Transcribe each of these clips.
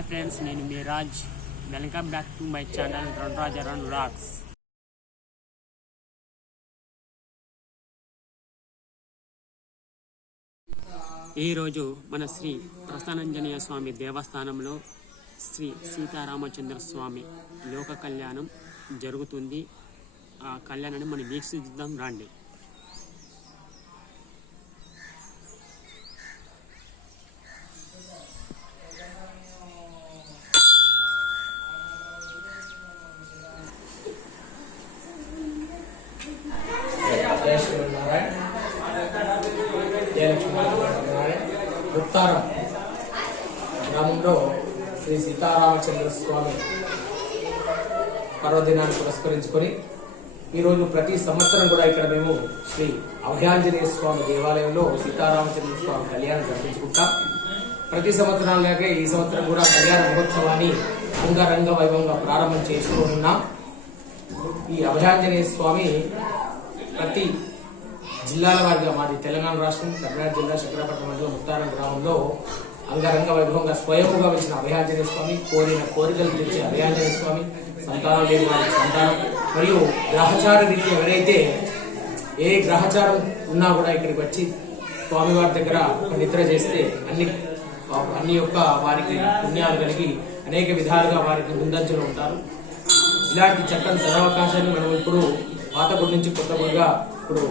Hi friends, నేను మీ Raj. Welcome back to my channel Ranaraj around vlogs. ఈరోజు మన శ్రీ ప్రసన్నాంజనేయ స్వామి దేవస్థానంలో శ్రీ సీతారామచంద్ర స్వామి లోక కళ్యాణం జరుగుతుంది. ఆ కళ్యాణాన్ని మనం వీక్షిద్దాం రండి. ముత్తారం గ్రామంలో శ్రీ సీతారామచంద్ర స్వామి పర్వదినాన్ని పురస్కరించుకొని ఈరోజు ప్రతి సంవత్సరం కూడా ఇక్కడ మేము శ్రీ అభయాంజనేయ స్వామి దేవాలయంలో సీతారామచంద్ర స్వామి కళ్యాణం జరిపించుకుంటాం. ప్రతి సంవత్సరాలాగే ఈ సంవత్సరం కూడా కళ్యాణ మహోత్సవాన్ని అంగరంగ వైభవంగా ప్రారంభం చేసుకుంటున్నాం. ఈ అభయాంజనేయ స్వామి ప్రతి జిల్లాల వారిగా మాది తెలంగాణ రాష్ట్రం కర్నాటక జిల్లా శంకరాపట్నం మండలం ముత్తారం గ్రామంలో అంగరంగ వైభవంగా స్వయంగా వచ్చిన అభయాంజనేయ స్వామి, కోరిన కోరికలు తెచ్చే అభయాంజనేయ స్వామి, సంతానం లేని వారికి సంతానం, మరియు గ్రహచార రీతి ఎవరైతే ఏ గ్రహచారం ఉన్నా కూడా ఇక్కడికి వచ్చి స్వామివారి దగ్గర నిద్ర చేస్తే అన్ని యొక్క వారికి పుణ్యాలు కలిగి అనేక విధాలుగా వారికి ముందంజలో ఉంటారు. ఇలాంటి చక్కని సదవకాశాన్ని మనం ఇప్పుడు పాత గుడి నుంచి కొత్త గుడిగా ఇప్పుడు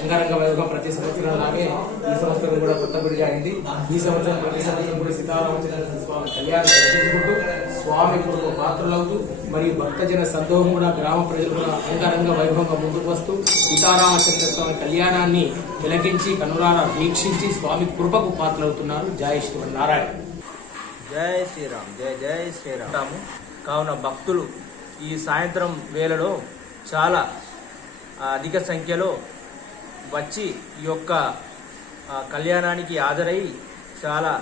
అంగరంగ వైభవం ప్రతి సంవత్సరం లాగే ఈ సంవత్సరం కూడా కొత్త గుడిగా అయింది. ఈ సంవత్సరం ప్రతి సంవత్సరం కూడా సీతారామచంద్ర స్వామి కళ్యాణం దర్శించుకుంటూ స్వామి ఇప్పుడు పాత్రలవుతూ మరియు భక్తజన సందోహం కూడా గ్రామ ప్రజలు కూడా అంగరంగ వైభవంగా ముందుకు వస్తూ సీతారామచంద్ర స్వామి కళ్యాణాన్ని తిలకించి కనులారా వీక్షించి స్వామి కృపకు పాత్రలవుతున్నారు. జై శ్రీమన్నారాయణ. జై శ్రీరామ్. జై జై శ్రీరామ్. కావున భక్తులు ఈ సాయంత్రం వేళలో చాలా అధిక సంఖ్యలో వచ్చి ఈ యొక్క కళ్యాణానికి హాజరై చాలా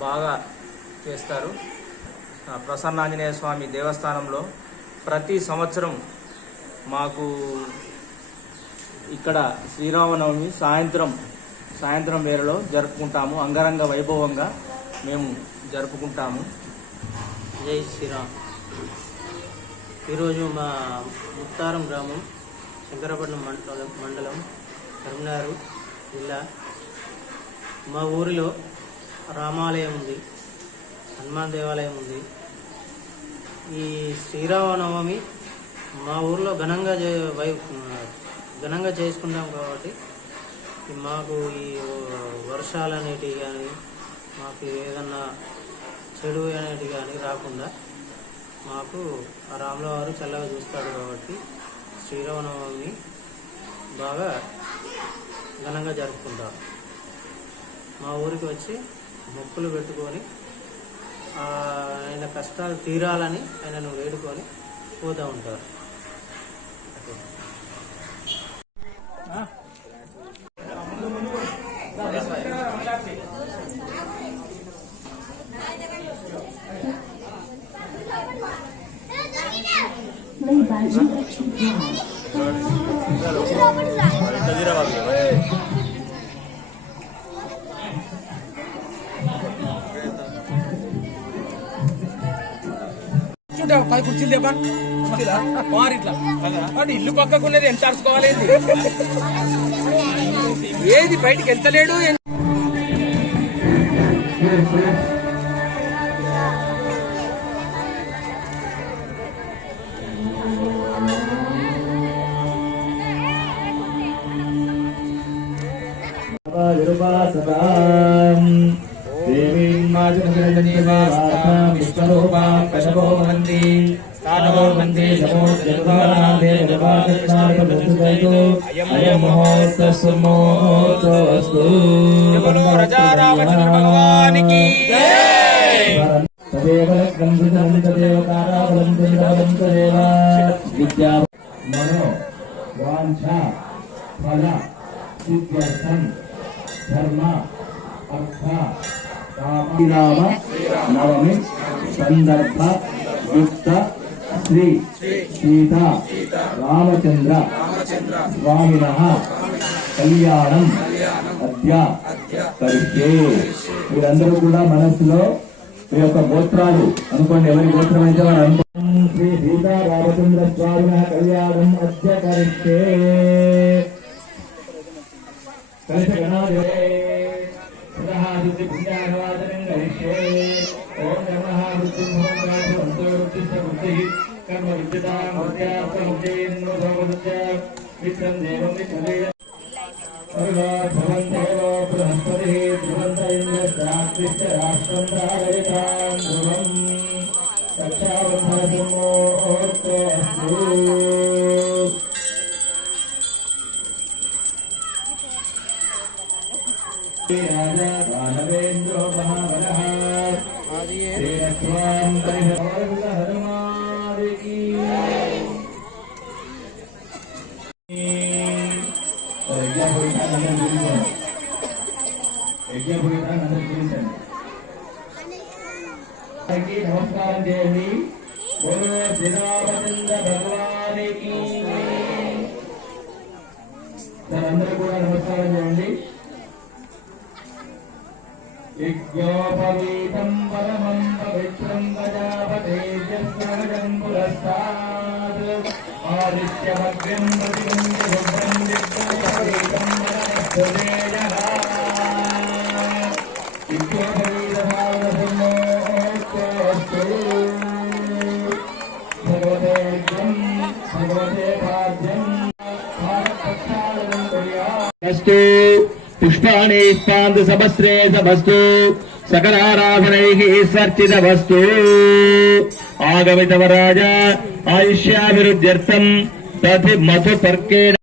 బాగా చేస్తారు. ప్రసన్నాంజనేయ స్వామి దేవస్థానంలో ప్రతి సంవత్సరం మాకు ఇక్కడ శ్రీరామనవమి సాయంత్రం వేళలో జరుపుకుంటాము. అంగరంగ వైభవంగా మేము జరుపుకుంటాము. జై శ్రీరామ్. ఈరోజు మా ముత్తారం గ్రామం శంకరాపట్నం మండలం కరీంనగర్ జిల్లా. మా ఊరిలో రామాలయం ఉంది, హనుమాన్ దేవాలయం ఉంది. ఈ శ్రీరామనవమి మా ఊరిలో ఘనంగా చేసుకుంటాం కాబట్టి మాకు ఈ వర్షాలు అనేటివి కానీ మాకు ఏదన్నా చెడు అనేటివి కానీ రాకుండా మాకు ఆ రాముల వారు చల్లగా చూస్తాడు కాబట్టి శ్రీరామనవమి బాగా ఘనంగా జరుపుకుంటారు. మా ఊరికి వచ్చి మొక్కులు పెట్టుకొని ఆయన కష్టాలు తీరాలని ఆయనను వేడుకొని పోతూ ఉంటారు. పది కుర్చీలు లేపా ఇట్లా వాటి ఇల్లు పక్కకున్నది ఎంత అరుచుకోవాలి, ఏది బయటికి ఎంత లేడు. ధర్మ అర్థ శ్రీరామ నవమి సందర్భ యుక్త శ్రీ సీతా రామచంద్ర స్వామినః కళ్యాణం అద్య కరిష్యే. మీరందరూ కూడా మనస్సులో మీ యొక్క గోత్రాలు అనుకోండి, ఎవరి గోత్రం అయితే వారు అనుకోండి. శ్రీ సీతారామచంద్ర స్వామి కళ్యాణం అద్య కరిష్యే కలిసి గణాధిపే సదాహాదిత్య పుణ్యానవాదనం కరిష్యే. ఓం నమః బుద్ధిర్భవంతి కర్మ విద్యతాముద్యాత్మముద్యేన్మోదోముద్య మిత్రం దేవం విద్యేయ సర్వభవంతేవ బృహస్పతిః ధ్రువంత ఇంద్రశ్చాత్రిశ్చ రాష్ట్రం ధారయతాం ధ్రువం రక్షాబంధనమోక్తోऽస్తు. రాజా దానవేంద్రో మహాబలః శ్రీరస్వాం పరిహర హనుమాదికి నమస్కారం చేయండి. బోలో శ్రీరామచంద్ర భగవానికి. అందరూ కూడా నమస్కారం చేయండి. యజ్ఞోపవీతం పరమం పవిత్రం ప్రజాపతేజం పురస్తాద్ ఆదిత్యమగ్రం ప్రతిగంధ శుభ్రం విద్యుపవీతం మనః భగవతే విద్యం భగవతే భాగ్యం భారతపక్షాళస్తు. పుష్పాణి స్పాందు సమస్రే సమస్తు సకలారాధనైః సర్చిత వస్తు. ఆగమితవ రాజా ఆయుష్యాభివృద్ధ్యర్థం తథి మధు పర్కేణ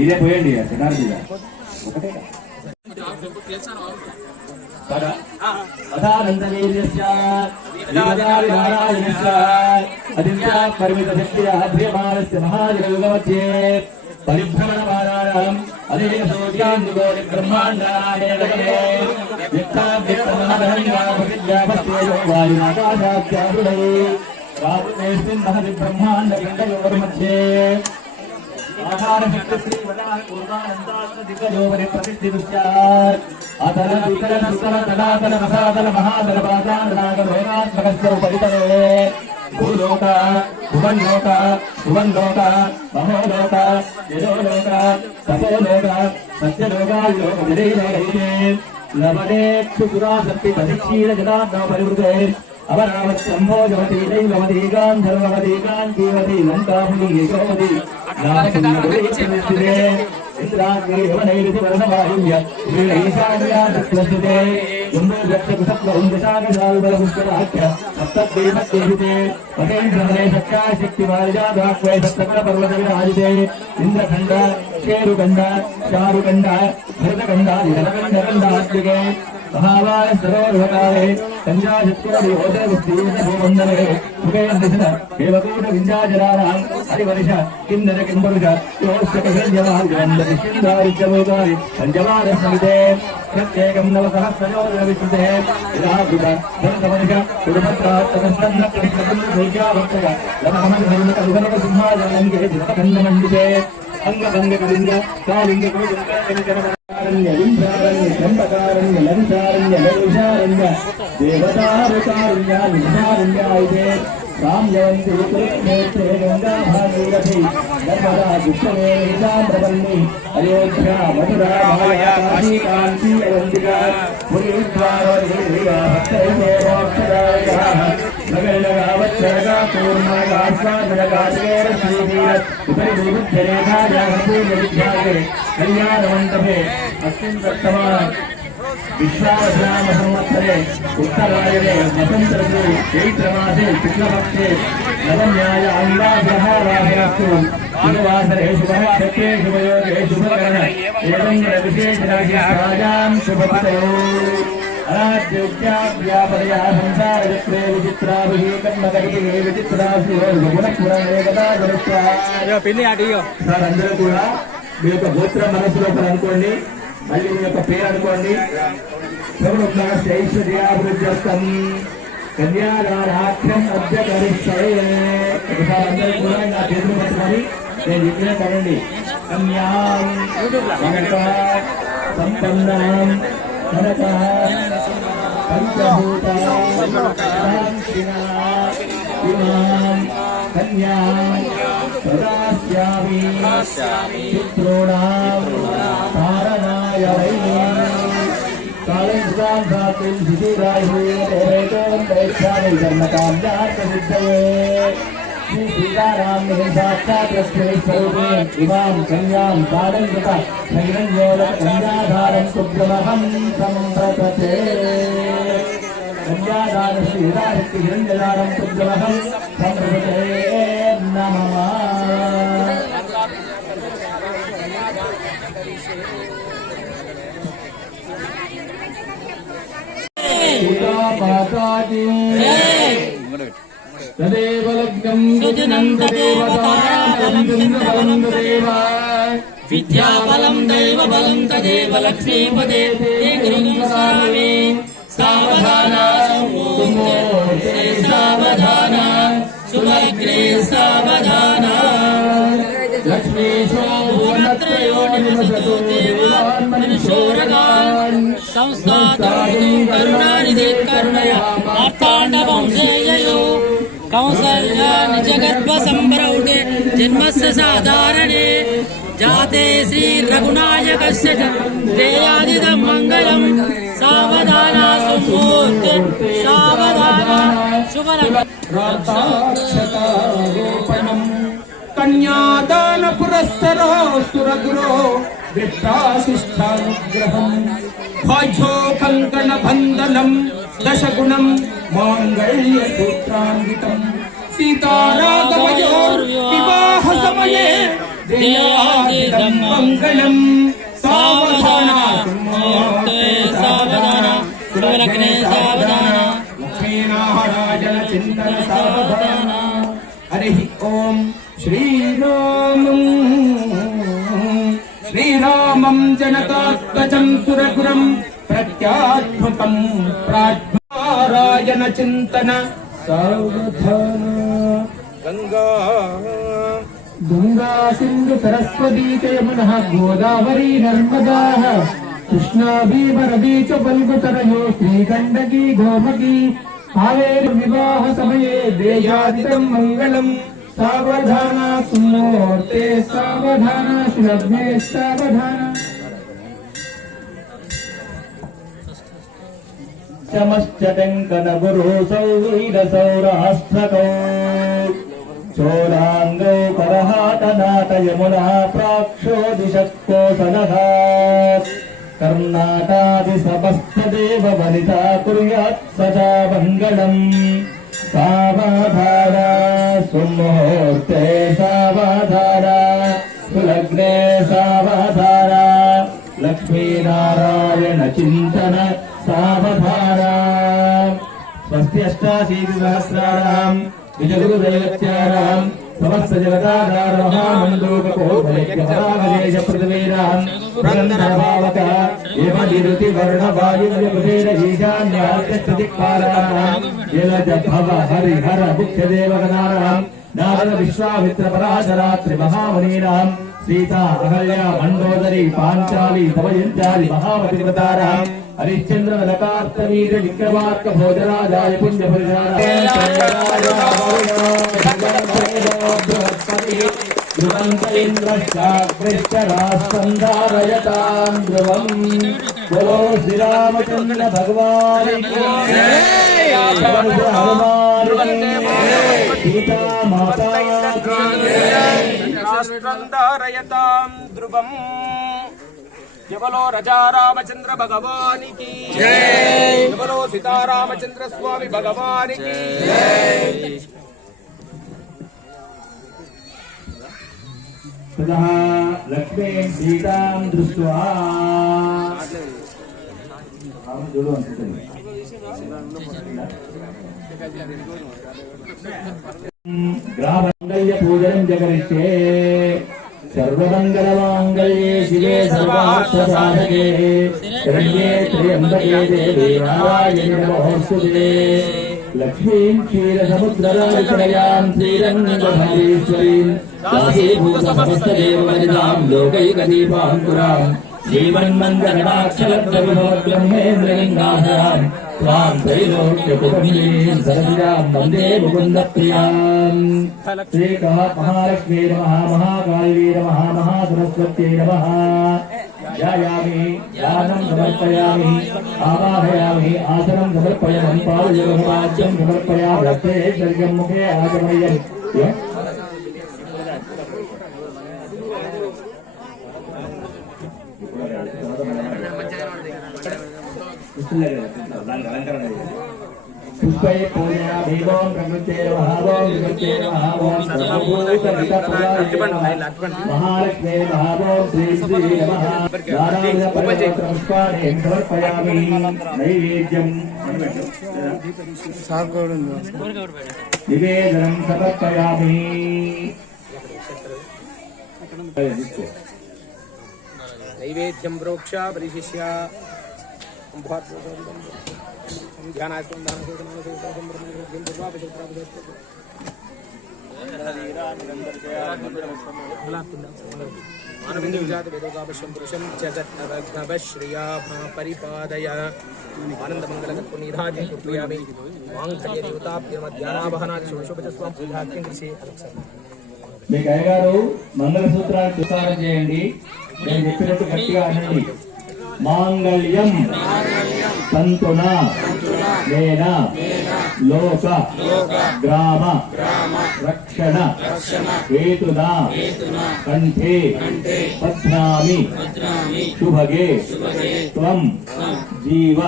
ఇదే పోయండి చెన్నారి మీద ఒకటే మహాజగమధ్యే పరిభ్రమణమానాం అనేక సూర్యాన్నికోటి బ్రహ్మాండానాయే వాయునాకాశాఖ్యారుడై రాజునేస్మిన్ మహది బ్రహ్మాండ పిండయోర్మధ్యే ఆధారశక్తి శ్రీవదానందాత్మదిగ్గజోపరి ప్రతిష్ఠితుస్యాత్ అతల ఇతర సుతల తడాతల రసాతల మహాతల పాతాండాగలోకాత్మకస్య ఉపరితలే భూలోక భువన్లోక భువన్లోక మహోలోక యజోలోక తపోలోక సత్యలోకాల్లోక విదైలైతే లవణేక్షు సురాసక్తి పతిక్షీర జనార్దన పరివృతే అవరావత్ సంభోజవతి దైవవతి గాంధర్వవతి కాంతివతి లంకాపురి యశోవతి నామపుణ్యపురీక్షితే ఇంద్రాగ్ని యవనైరితి వరసవాయువ్య వీరైశాన్యాదృష్టే జంబోజక్షకుసప్తహుందశాకశాల్బలపుష్కరాఖ్య సప్తద్వైమత్యేహితే మహేంద్రమనే సత్యాశక్తివారిజాదాక్వై సప్తగ్రపర్వత విరాజితే ఇంద్రఖండ శేరుఖండ చారుఖండ భరతఖండాదిగణఖండఖండాత్మికే మహావాయ సరోర్వకాలే పంచాశత్కోటి హోదరవస్తీర్ణభూమండలే సుఖేంద్రసిన దేవకూట వింధ్యాచలానాం హరివర్ష కిన్నర కింబరుష యోశ్చకశల్యమార్గంధరిష్యందారిత్యమోగారి పంచమారస్మితే ప్రత్యేకం నవసహస్రయోజన విస్తృతే ఇదాభృత ధనసమనిష కుడుపత్రాత్తకస్తంధకృష్ణకుండసౌఖ్యావర్తక లమహమన్హరుణక విహనక సింహాజలంకే జితఖండమండితే అంగభంగ కలింగ కాలింగ కుంజారణ్య వింధ్యారణ్య చంపకారణ్య లంచారణ్య నైషారణ్య దేవతారుకారణ్య నిషారణ్యాయితే సామ్యవంతి కురుక్షేత్రే గంగా భాగీరథి నర్మదా కృష్ణమే నిజామ్రవల్లి అయోధ్య మధురా మాయా కాశీ కాంచీ అవంతిక పురీద్వారోక్షరాయ నగరగావచ్చరగా పూర్ణగాస్వాదనగాశేర శ్రీవీర ఉపరి విబుద్ధరేఖాయామూర్య కళ్యాణమంటపే అస్మిన్ దత్తమా విశ్వావధామ సంవత్సరే ఉత్తరాయణే వసంత ఋతు చైత్రమాసే శుక్లపక్షే నవమ్యాయ అంగాగ్రహారాధనస్తు శుభవాసరే శుభక్షత్రే శుభయోగే శుభకరణ ఏవం విశేషరాజాం శుభపతయో अनाद्योग्याव्यापदया संसारचक्रे विचित्राभिः कर्मकटिभिः विचित्राभिः పిన్ని అడియో సార్ అందరూ కూడా మీ యొక్క గోత్రం మనసులో ఒకరు అనుకోండి, మళ్ళీ మీ యొక్క పేరు అనుకోండి. ఐశ్వర్యాభివృద్ధ్యర్థం కన్యాదానాఖ్యం అద్య కరిష్యే. ఒకసారి అందరూ కూడా నా చేతులు పట్టుకొని నేను చెప్పిన పడండి. కన్యాం సంపన్నాం కనక పంచభూత ఇమాం కన్యాం ప్రదాస్యామి పుత్రోణాం ధారణాయ వైని కాళేశ్వరాం సాత్విం శిశిరాయురేకం దైక్షామి ధర్మకామ్యార్థసిద్ధయే శ్రీ సీతారాం సాక్షాత్ స్వరూపే ఇమాం కన్యాం సారంగత నైరంజోల కన్యాధారం సుబ్రహం సంప్రతతే కన్యాదానశ్రీ హిరాశక్తి హిరణ్యదానం సుబ్రహం సంప్రతతే నమః. तदेव लग्नं सुदिनं तदेव ताराबलं चन्द्रबलं तदेव विद्याबलं दैवबलं तदेव लक्ष्मीपदे ते गुरुस्वामी सावधाना सुमुहूर्ते सावधाना सुलग्ने सावधाना लक्ष्मीशो भुवनत्रयो निवसतो देवान् मनुष्योरगान् संस्थातुं करुणानिधे करुणया मार्ताण्डवंशेययो कौसल्या निजगर्भसम्भ्रौढे जन्मस्य साधारणे जाते श्री रघुनायकस्य देयादिदं मङ्गलम् सावधाना सुमुहूर्ते सावधाना शुभलग्नम् कन्यादान पुरस्सरो सुरगुरो दृष्टाशिष्टानुग्रहम् भाज्यो कङ्कण बन्धनम् दशगुणम् माङ्गल्यसूत्रान्वितम् सीताराघवयोर् विवाह समये देयादिदं मङ्गलम् सावधाना सुमुहूर्ते सावधाना सुलग्ने सावधाना लक्ष्मीनारायण चिन्तन सावधाना. हरिः ओम श्रीरामं जनकात्मजं सुरगुरं प्रत्यात्मकं प्राज्ञारायण चिन्तन सावधान. गंगा सिंधु सरस्वती च यमुना गोदावरी नर्मदा कृष्णा भीमरवी च बल्गुतरयो श्रीगण्डकी गोमती हावेरि विवाह समये देयादिदं मङ्गलम् सावधाना सुमुहूर्ते सावधाना सुलग्ने सावधाना. चमश्च टङ्कनगुरुसौ वीरसौराष्ट्रकौ चोराङ्गौ करहाटनाट यमुना प्राक्षो दिशक्कोसलः कर्णाटादिसमस्तदेव वनिता कुर्यात् सदा मङ्गलम्. सावधाना सुमुहूर्ते सावधाना सुलग्ने सावधाना लक्ष्मीनारायण चिन्तन सावधाना. स्वस्ति अष्टाशीतिसहस्राणाम् विजगुरुदैवत्यानाम् समस्त जगदाधारमहानन्दोपकोपलेश पृथ्वीराम् पुरन्दरभावक एवनिरुति वर्णवायुमयमुदेन ईशान्यादिष्टदिक्पालानाम् जलजभव हरिहर मुख्यदेवगणानाम् नारद विश्वामित्र पराशरात्रि महामुनीनाम् सीता अहल्या मंडोदरी पांचाली तवयंचाली महामतिव्रताराम् हरिश्चंद्र नलकार्तवीर विक्रमार्क भोजराजाय ध्रुवंतरिन्द्रश्चाग्निश्चरास्कन्धारयतां ध्रुवम्. बोलो श्री रामचंद्र भगवान की जय. हनुमान सीता माता की जय. राष्ट्रंधारयतां ध्रुवम्. बोलो रजा रामचंद्र भगवान की जय. बोलो सीतारामचंद्र स्वामी भगवान की जय. ततः लक्ष्मीं सीतां दृष्ट्वा చూడు అనిపిస్తుంది. గ్రామంగళ్య పూజనం జగరిష్యే సర్వమంగళమాంగళ్యే శివే సర్వార్థసాధకే శరణ్యే త్ర్యంబకే దేవే నారాయణి నమోస్తుతే. లక్ష్మీం క్షీరసముద్రరాజకరయాం శ్రీరంగధారీశ్వరీం దాసీభూతసమస్తదేవవనితాం లోకైకదీపాంకురాం శ్రీమన్మందరడాక్షలబ్ధవిభవద్బ్రహ్మేంద్రలింగాధరాం త్వాం త్రైలోక్యకుటుంబీం సరసిజాం వందే ముకుందప్రియాం. శ్రీమహాలక్ష్మీ నమః మహాకాళీ నమః మహాసరస్వత్యై నమః. ధ్యాయామి ధ్యానం సమర్పయామి ఆవాహయామి ఆసనం సమర్పయామి పాదయోగవాద్యం సమర్పయామి హస్తే శర్యం ముఖే ఆచమయ్యం. పుష్పై పూజన దేవం ప్రకృతే మహావం వికృతే మహావం మహాలక్ష్మే మహావం శ్రీ శ్రీ నమః. నారాయణ పరమపత్ర పుష్పాణి సమర్పయామి. నైవేద్యం నివేదనం సమర్పయామి. నైవేద్యం ప్రోక్ష పరిశిష్య పరిపాదయ ఆనందమంగళకర్పూర్నిధాజయామి మీకు అయ్యగారు మంగళసూత్రాలు ప్రసారం చేయండి. నేను చెప్పినట్టు గట్టిగా అనండి. మాంగళ్యం తంతున నేన లోక గ్రామ రక్షణ హేతున కంఠే పద్నామి శుభగే త్వం జీవ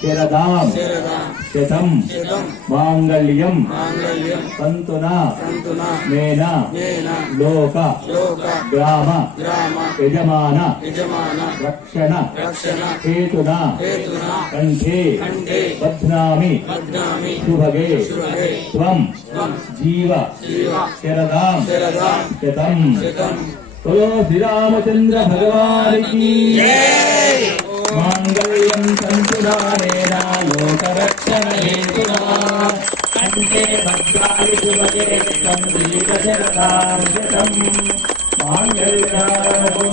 శరదాం శతం మాంగళ్యం తంతున నేన లోక గ్రామ యజమాన రక్షణ హేతున కంఠే బధ్నామి శుభగే త్వం జీవ శరదాం శతం. బోలో శ్రీరామచంద్ర భగవానికి మాంగళ్యం తంతునా నేన లోకరక్షణ హేతునా కంఠే బధ్నామి శుభగే త్వం జీవ శరదాం శతం మాంగళ్యాస్తు.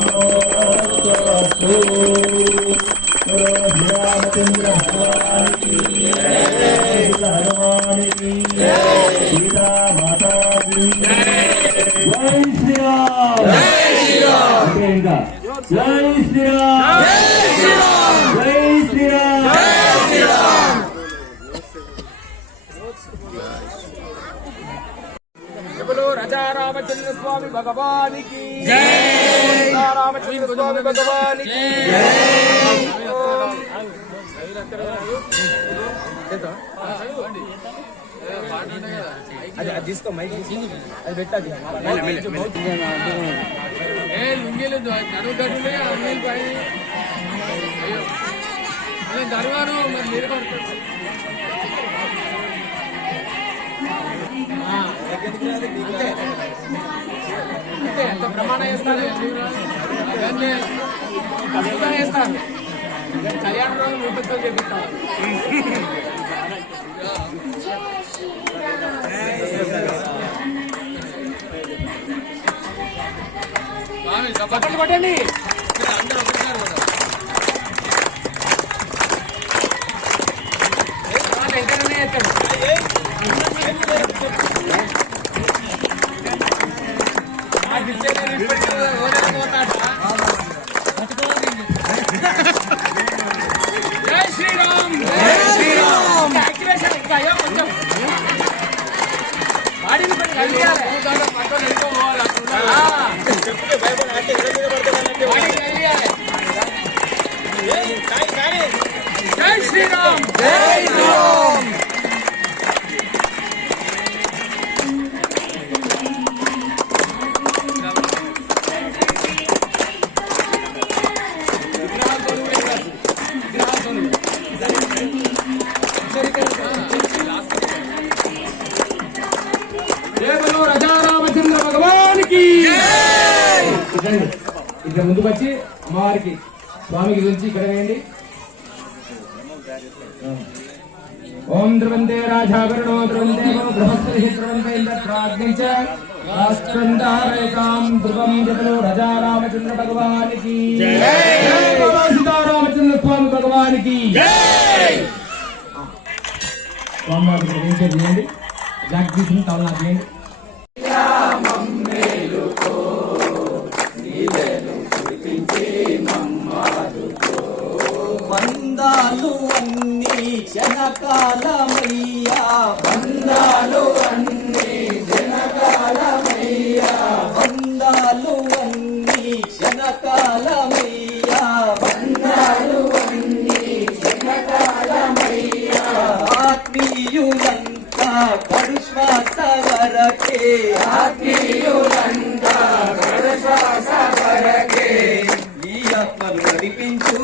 రామచంద్ర భగవానికి హనుమానికి సీతా మాతాకి జై శ్రీరామ్. ఇంకా జై శ్రీరామ్ జై శ్రీరామ్. రాజా రామచంద్ర స్వామి భగవానికి రామచంద్ర స్వామి భగవానికి అది తీసుకో మైక్ అది పెట్టాలి. ఎంత ప్రమాణం చేస్తారు వేస్తారు కళ్యాణ రోజు ముప్పై చేపిస్తారు. చప్పట్లు కొట్టండి. జై శ్రీరామ్ జై శ్రీరామ్. యాక్టివేషన్ ఇంకా అయ్యో కొంచెం బాడీని కొంచెం కలియాలి. జై శ్రీరామ్ జై శ్రీరామ్. విగ్రహాలు రండి. ఇక్కడ ముందుకు వచ్చి అమ్మవారికి స్వామికి గురించి ఇక్కడ వేయండి. ఓం ధ్రువంతే రాజావరణో ధ్రువందేవో బృహస్పతి ధ్రువంతే ఇంద్రాగ్నించ రాష్ట్రం ధారయతాం ధ్రువం జగలో రజా రామచంద్ర భగవానికి సీతారామచంద్ర స్వామి భగవానికి స్వామివారికి ప్రవేశం చేయండి. బ్లాక్ తీసుకుని తవలా చేయండి. బంధాలు అన్ని క్షణకాలమయ్యా, బంధాలు అన్ని క్షణకాలమయ్యా, బంధాలు అన్ని క్షణకాలమయ్యా, బంధాలు అన్ని క్షణకాలమయ్యా, ఆత్మీయులంతా కడుశ్వాస వరకే, ఆత్మీయులంతా కడుశ్వాస వరకే, ఈ ఆత్మను నడిపించు.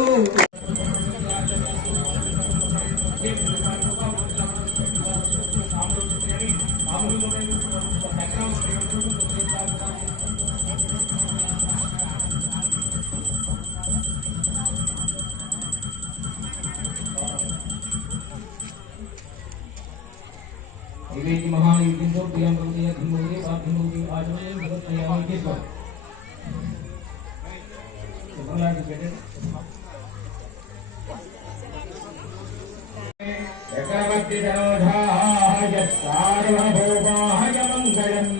विवेकी महान युगिंदो प्रियम प्रभुदेव धीमोदे बाधिमोदे आजमे भगत प्रयामी के स्वर बंगला की बेटे चक्रवर्ती धनोधाय सार्वभौमाय मंगलम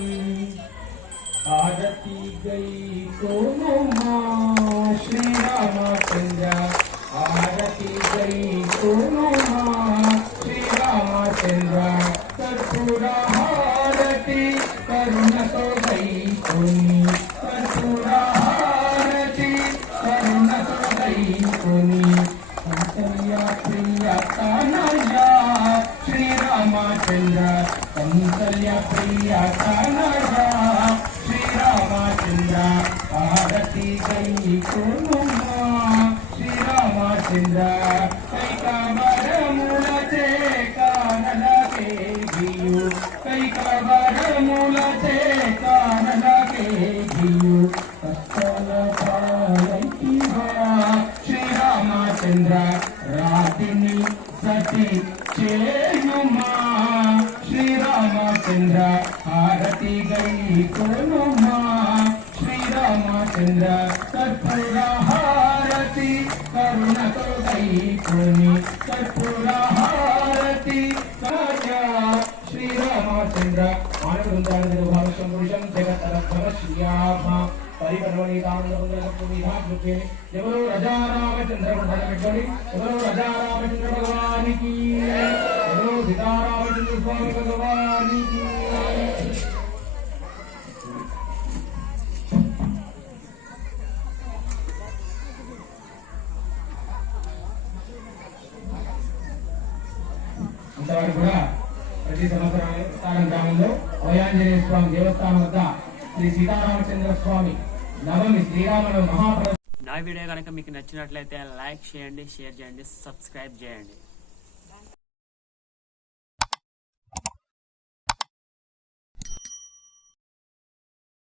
आरती गई कोनो मां श्री रामचंद्र आरती गई कोनो मां श्री रामचंद्र कर्पूर हारती करुण तो गई कोनी कर्पूर हारती करुण तो गई कोनी कंसल्या प्रिया कानया श्री रामचंद्र कंसल्या प्रिया कानया श्री रामचंद्र आरती गई कोनो मां श्री रामचंद्र कैका वरमुलचे कानला कैका वरमुलचे कानला के गियु कस्तल पालकी श्री रामचंद्र रातिनी सती चेनुमा श्री रामचंद्र आरती गई कोनो मां श्री रामचंद्र कर्पूर हारती करुण तो गई कोनी कर्पूर हारती श्री रामचंद्र आनंद पुरुषम जगत श्रियाभा ఎవరో రజా రామచంద్ర ఎవరో రజా రామచంద్ర భగవానికి ఎవరో సీతారామచంద్ర స్వామి భగవానికి ఇంతవరకు కూడా ప్రతి సంవత్సరం గ్రామంలో అభయాంజనేయ స్వామి దేవస్థానం వద్ద శ్రీ సీతారామచంద్ర స్వామి నవమి శ్రీరాముల మహాప్రభు. నా వీడియో కనుక మీకు నచ్చినట్లయితే లైక్ చేయండి, షేర్ చేయండి, సబ్స్క్రైబ్ చేయండి.